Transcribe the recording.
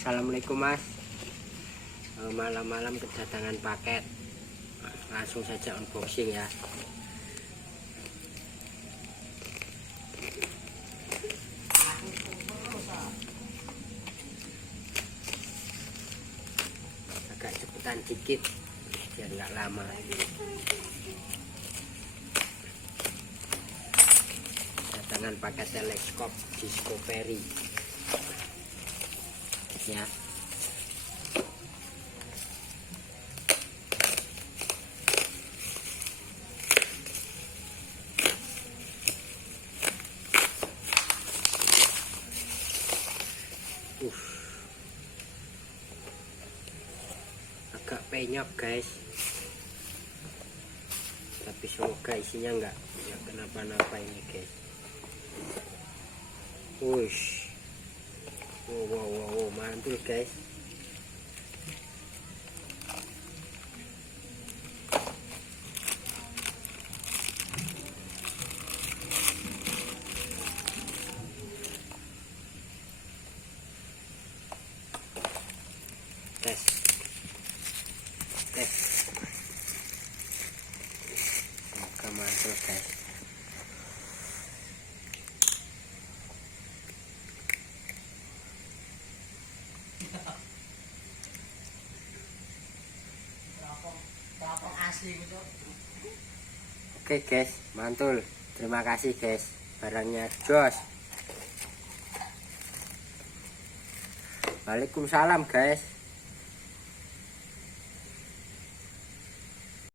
Assalamualaikum Mas. Malam-malam kedatangan paket, langsung saja unboxing ya. Agak cepetan dikit biar nggak lama. Kedatangan paket teleskop Discovery ya. Agak penyok guys, tapi semoga isinya nggak kenapa-napa ini guys. Wush, wow, mantul guys. Tes. Semoga mantul guys. Oke guys, mantul. Terima kasih guys, barangnya jos. Waalaikumsalam guys.